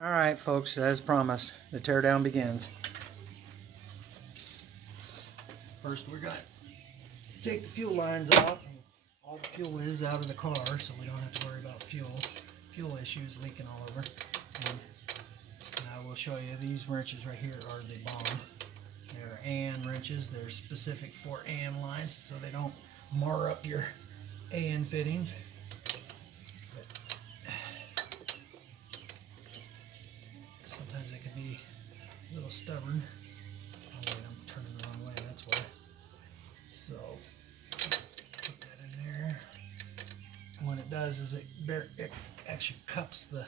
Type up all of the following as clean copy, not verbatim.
All right, folks, as promised, the teardown begins. First, we're going to take the fuel lines off. And all the fuel is out of the car, so we don't have to worry about fuel issues leaking all over. And I will show you these wrenches right here are the bomb. They're AN wrenches. They're specific for AN lines, so they don't mar up your AN fittings. Sometimes they can be a little stubborn. Oh wait, I'm turning the wrong way, that's why. So, put that in there. And what it does is it actually cups the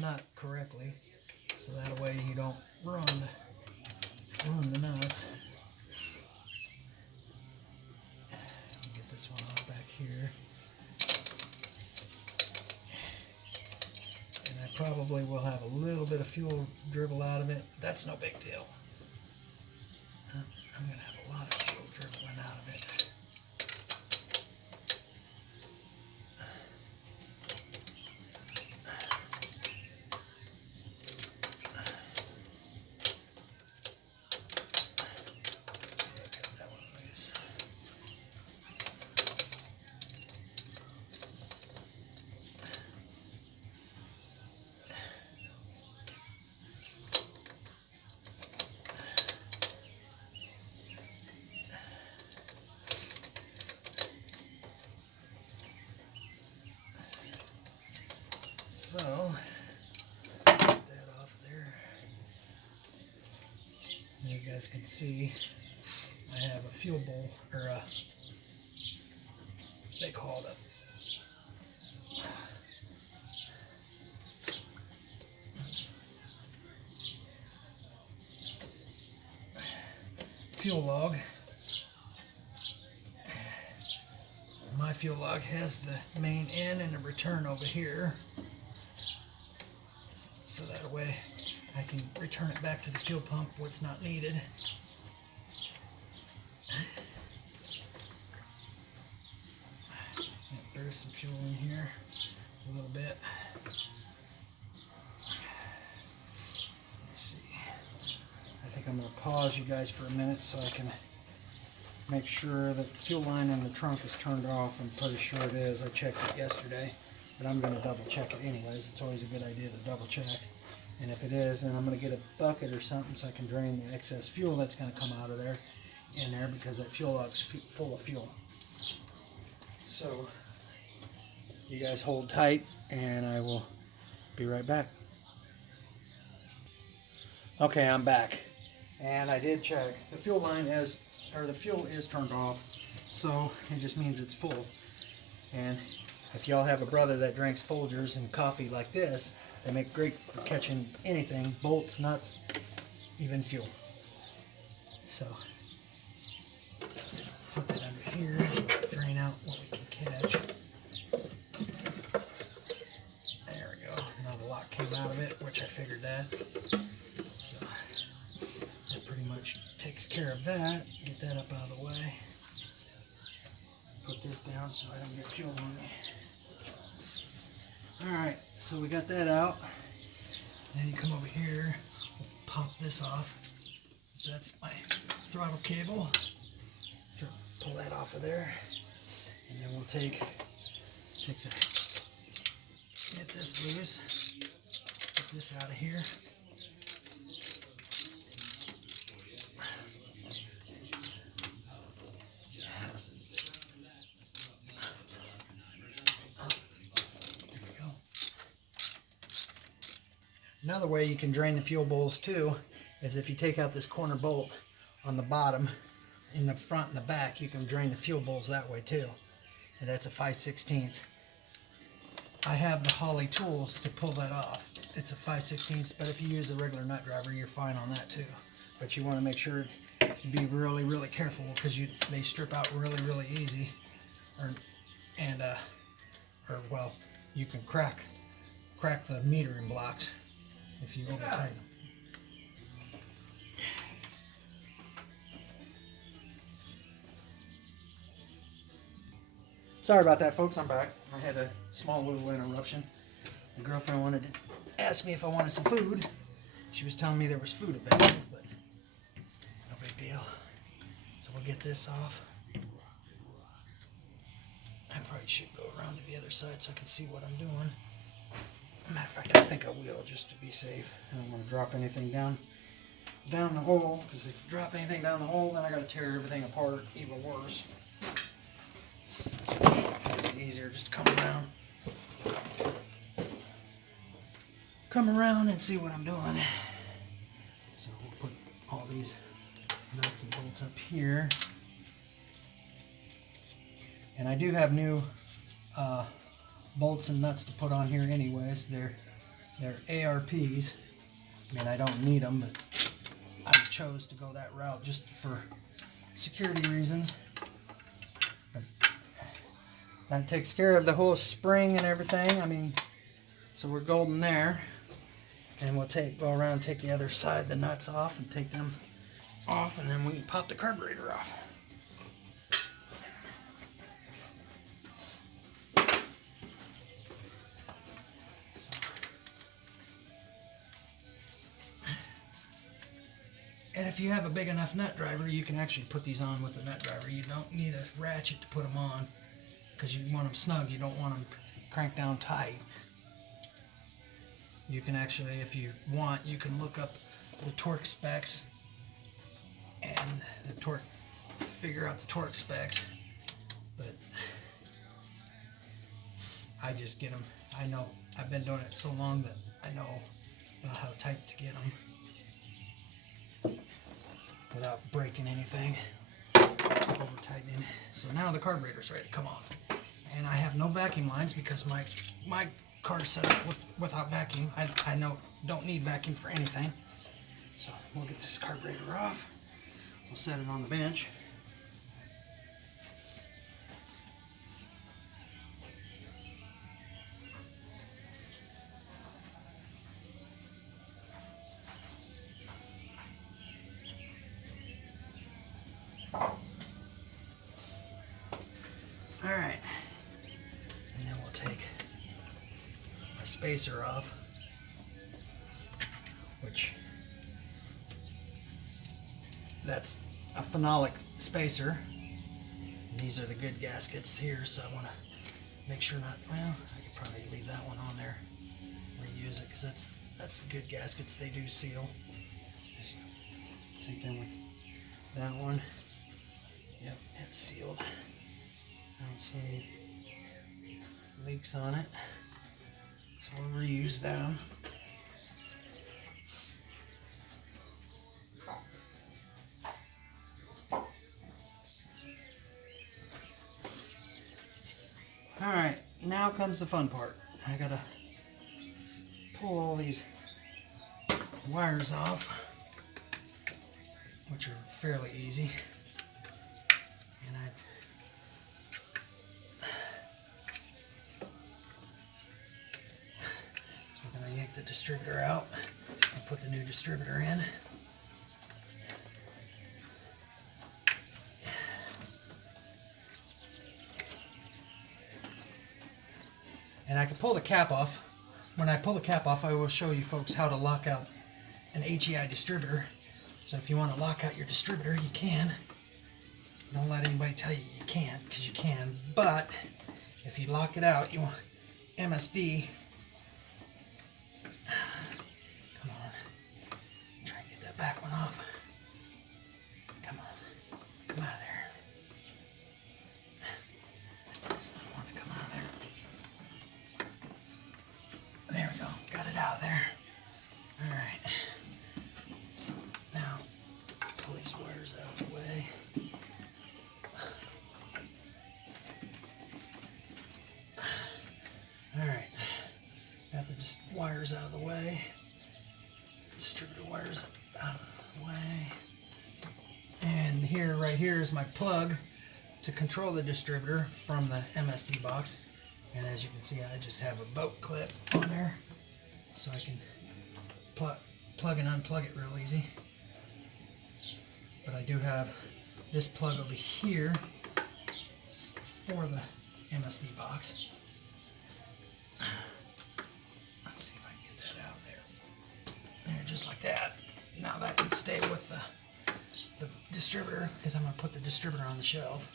nut correctly. So that way you don't ruin the nuts. Get this one off back here. And I probably will have a little bit of fuel dribble out of it. That's no big deal. I'm going to have a lot of fuel dribbling out of it. Cut that one loose. So, get that off there. You guys can see I have a fuel bowl, or a, they call it a fuel log. My fuel log has the main in and the return over here. So that way I can return it back to the fuel pump what's not needed. There's some fuel in here, a little bit. Let me see. I think I'm going to pause you guys for a minute so I can make sure that the fuel line in the trunk is turned off. I'm pretty sure it is. I checked it yesterday, but I'm going to double check it anyways. It's always a good idea to double check. And if it is, then I'm going to get a bucket or something so I can drain the excess fuel that's going to come out of there in there, because that fuel log's full of fuel. So you guys hold tight and I will be right back. Okay, I'm back. And I did check. The fuel line is, or the fuel is turned off, so it just means it's full. And if y'all have a brother that drinks Folgers and coffee like this, they make great for catching anything, bolts, nuts, even fuel. So, put that under here, drain out what we can catch. There we go. Not a lot came out of it, which I figured that. So, that pretty much takes care of that. Get that up out of the way. Put this down so I don't get fuel on me. Alright, so we got that out. Then you come over here, we'll pop this off. So that's my throttle cable. Pull that off of there. And then we'll get this loose. Get this out of here. Another way you can drain the fuel bowls too is if you take out this corner bolt on the bottom, in the front and the back, you can drain the fuel bowls that way too. And that's a 5/16. I have the Holley tools to pull that off. It's a 5/16, but if you use a regular nut driver, you're fine on that too. But you want to make sure you be really, really careful, because they strip out really, really easy. Well, you can crack the metering blocks if you over tighten them. Sorry about that, folks. I'm back. I had a small little interruption. My girlfriend wanted to asked me if I wanted some food. She was telling me there was food available, but no big deal. So we'll get this off. I probably should go around to the other side so I can see what I'm doing. Matter of fact, I think I will, just to be safe. I don't want to drop anything down the hole, because if you drop anything down the hole, then I got to tear everything apart, even worse. It'd be easier just to come around and see what I'm doing. So we'll put all these nuts and bolts up here. And I do have new bolts and nuts to put on here anyways. They're ARPs. I mean, I don't need them, but I chose to go that route just for security reasons. But that takes care of the whole spring and everything. I mean, so we're golden there. And we'll go around and take the other side, the nuts off, and take them off, and then we can pop the carburetor off. And if you have a big enough nut driver, you can actually put these on with the nut driver. You don't need a ratchet to put them on, because you want them snug. You don't want them cranked down tight. You can actually, if you want, you can look up the torque specs and figure out the torque specs. But I just get them. I know, I've been doing it so long that I know how tight to get them without breaking anything, over tightening. So now the carburetor's ready to come off. And I have no vacuum lines because my car's set up without vacuum. I don't need vacuum for anything. So we'll get this carburetor off. We'll set it on the bench. Alright, and then we'll take my spacer off, which that's a phenolic spacer. And these are the good gaskets here, so I want to make sure well, I could probably leave that one on there, reuse it, because that's the good gaskets. They do seal. Same thing with that one. Yep, it's sealed. I don't see any leaks on it, so we'll reuse them. Alright, now comes the fun part. I gotta pull all these wires off, which are fairly easy. The distributor out and put the new distributor in. And I can pull the cap off. When I pull the cap off, I will show you folks how to lock out an HEI distributor. So if you want to lock out your distributor, you can. Don't let anybody tell you you can't, because you can. But if you lock it out, you want MSD. Back one off. Come on. Come out of there. Does not want to come out of there. There we go. Got it out of there. Alright. So now pull these wires out of the way. Alright. Got the wires out of the way. Distributor wires out of the way. And here, right here, is my plug to control the distributor from the MSD box. And as you can see, I just have a boat clip on there, so I can plug and unplug it real easy. But I do have this plug over here for the MSD box. Let's see if I can get that out. just like that. Now that can stay with the distributor, because I'm going to put the distributor on the shelf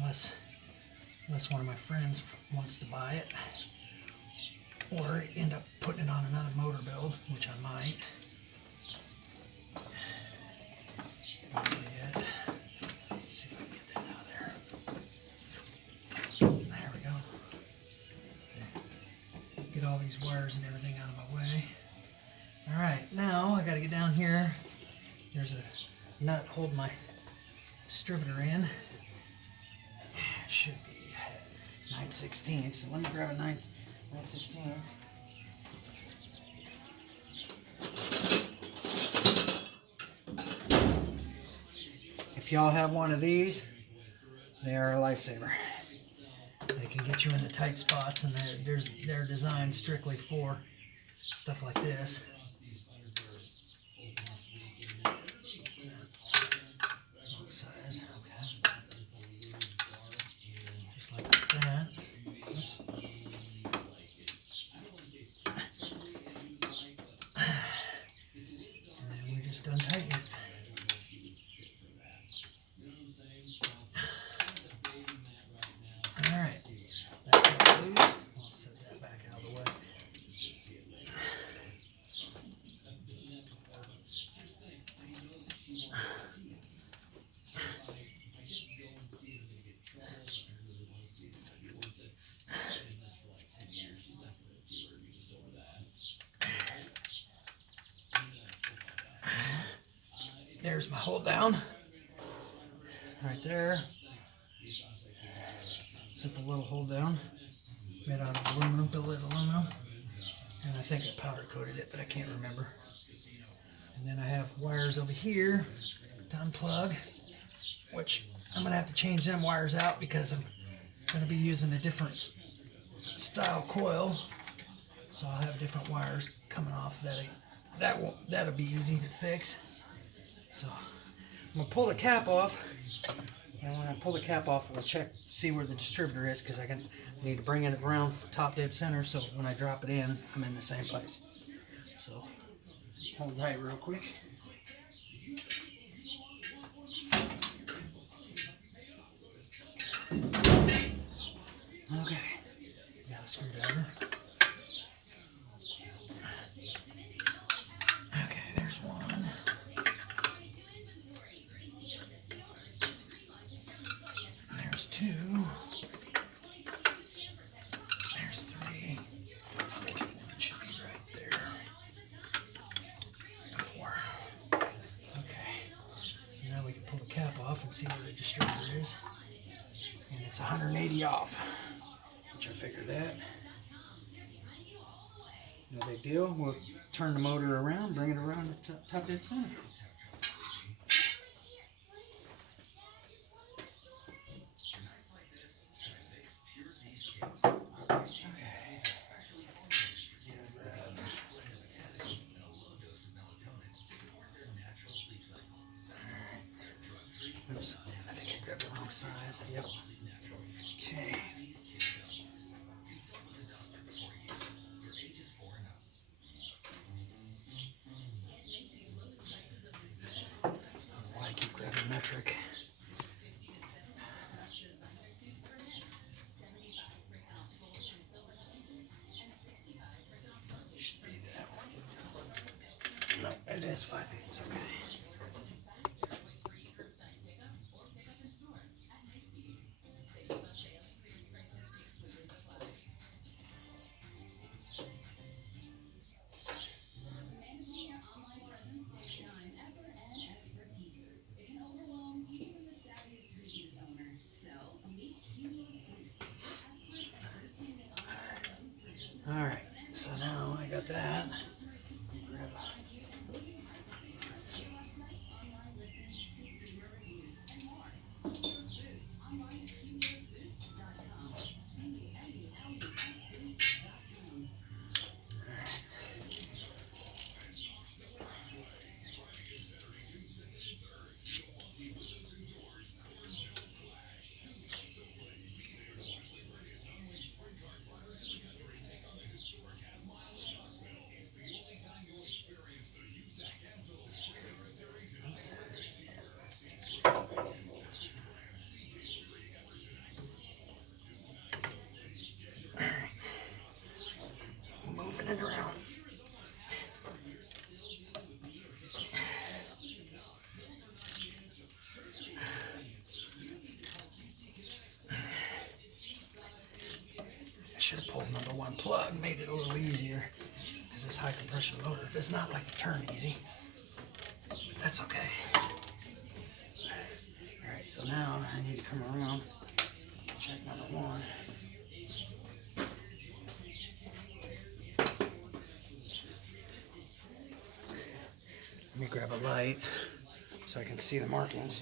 unless one of my friends wants to buy it, or end up putting it on another motor build, which I might. Not yet. Let's see if I can get that out of there. There we go. Get all these wires and everything out of my way. Alright, now I got to get down here. There's a nut holding my distributor in. It should be 9/16. So let me grab a 9/16. If y'all have one of these, they are a lifesaver. They can get you into tight spots, and they're designed strictly for stuff like this. Long size, okay. Just like that. Oops. And then we just untighten it. Alright, that's how it loose. I'll set that back out of the way. There's my hold down. Right there. Simple little hold down. Made out of aluminum, billet aluminum. And I think I powder coated it, but I can't remember. And then I have wires over here to unplug, which I'm going to have to change them wires out because I'm going to be using a different style coil. So I'll have different wires coming off. That'll be easy to fix. So I'm going to pull the cap off. And when I pull the cap off, we'll see where the distributor is, because I need to bring it around top dead center, so when I drop it in, I'm in the same place. So hold tight real quick. Okay, got a screwdriver. Okay, there's one. There's two. There's three. One should be right there. Four. Okay. So now we can pull the cap off and see where the distributor is. And it's 180 off. Which I figured that. No big deal. We'll turn the motor around, bring it around to top dead center. Oops, I think I grabbed the wrong size. Yep. Okay. Why I keep grabbing metric? Should be that one. No, it is 5/8. Okay. Alright, so now I got that. plug made it a little easier, because this high compression motor does not like to turn easy. But that's okay. Alright, so now I need to come around, check number 1. Let me grab a light so I can see the markings.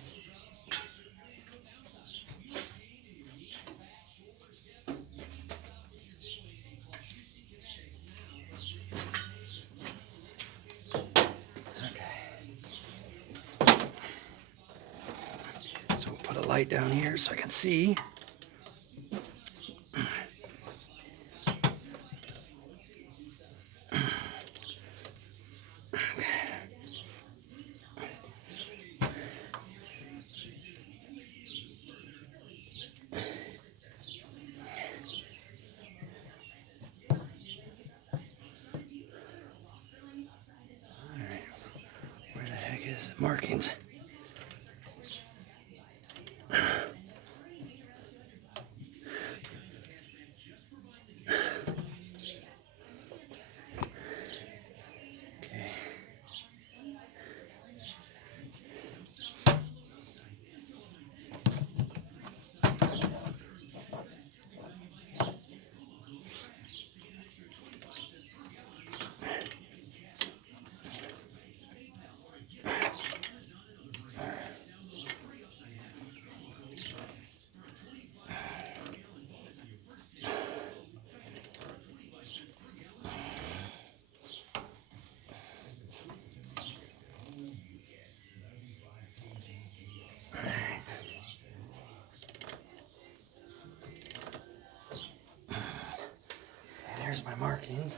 So we'll put a light down here so I can see. Markings. There's my markings.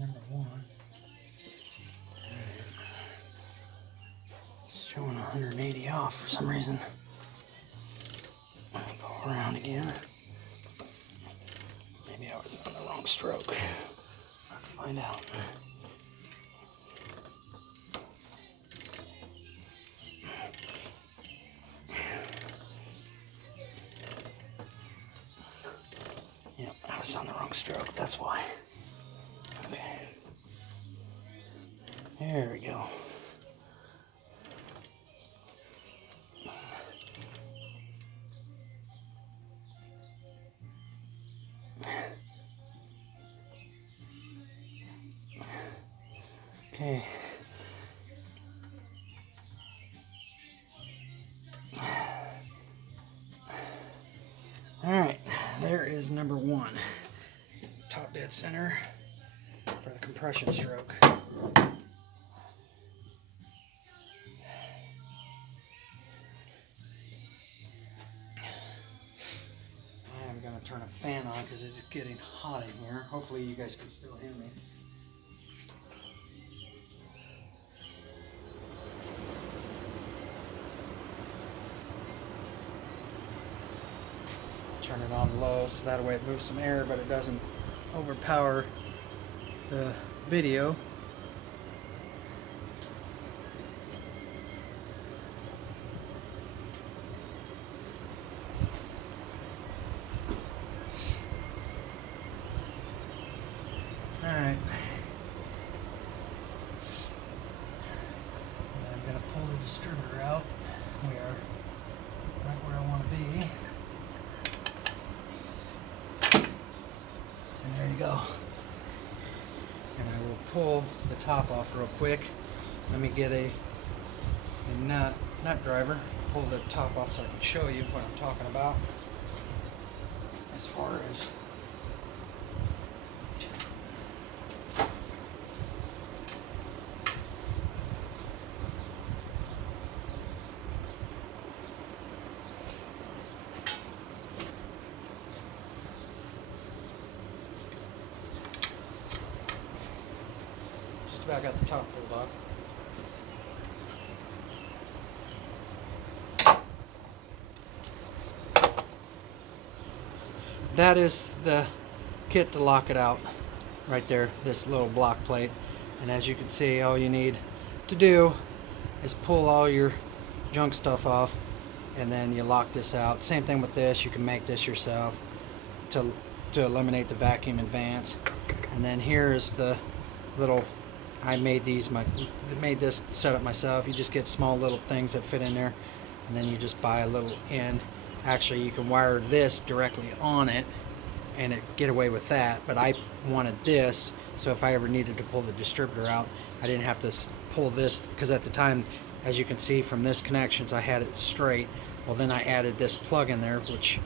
Number 1. It's showing 180 off for some reason. I'll go around again. Maybe I was on the wrong stroke. I'll find out. Yep, I was on the wrong stroke, that's why. Okay. There we go. Okay. Alright, there is number 1. Top dead center for the compression stroke. I'm going to turn a fan on because it's getting hot in here. Hopefully you guys can still hear me. Turn it on low so that way it moves some air, but it doesn't overpower the video. Alright. I'm going to pull the distributor out. We are right where I want to be. we go. And I will pull the top off real quick. Let me get a nut driver, pull the top off so I can show you what I'm talking about as far as just about got the top pulled off. That is the kit to lock it out right there, this little block plate. And as you can see, all you need to do is pull all your junk stuff off, and then you lock this out. Same thing with this, you can make this yourself to eliminate the vacuum and vents. And then here is the little, I made this setup myself. You just get small little things that fit in there, and then you just buy a little end. Actually, you can wire this directly on it and get away with that, but I wanted this so if I ever needed to pull the distributor out, I didn't have to pull this, because at the time, as you can see from this connections, I had it straight. Well, then I added this plug in there, which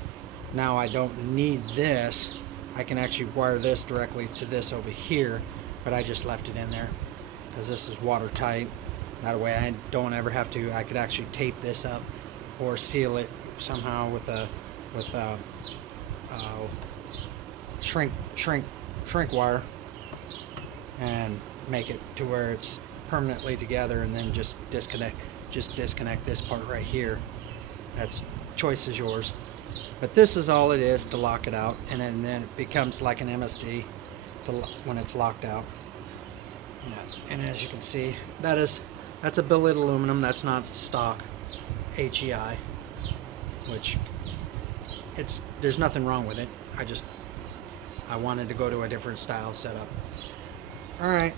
now I don't need this. I can actually wire this directly to this over here, but I just left it in there because this is watertight. That way I don't ever have to, I could actually tape this up or seal it somehow with a shrink wire and make it to where it's permanently together, and then just disconnect this part right here. That's, choice is yours, but this is all it is to lock it out, and then it becomes like an MSD when it's locked out. Yeah. And as you can see, that's a billet aluminum. That's not stock HEI, which there's nothing wrong with it. I wanted to go to a different style setup. Alright,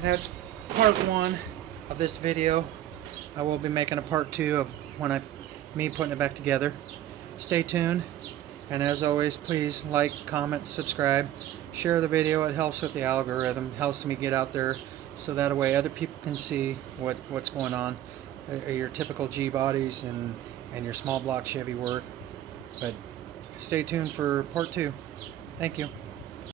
that's part 1 of this video. I will be making a part 2 of me putting it back together. Stay tuned, and as always, please like, comment, subscribe, share the video. It helps with the algorithm, helps me get out there, so that way other people can see what's going on, your typical G bodies and your small block Chevy work. But stay tuned for part 2. Thank you.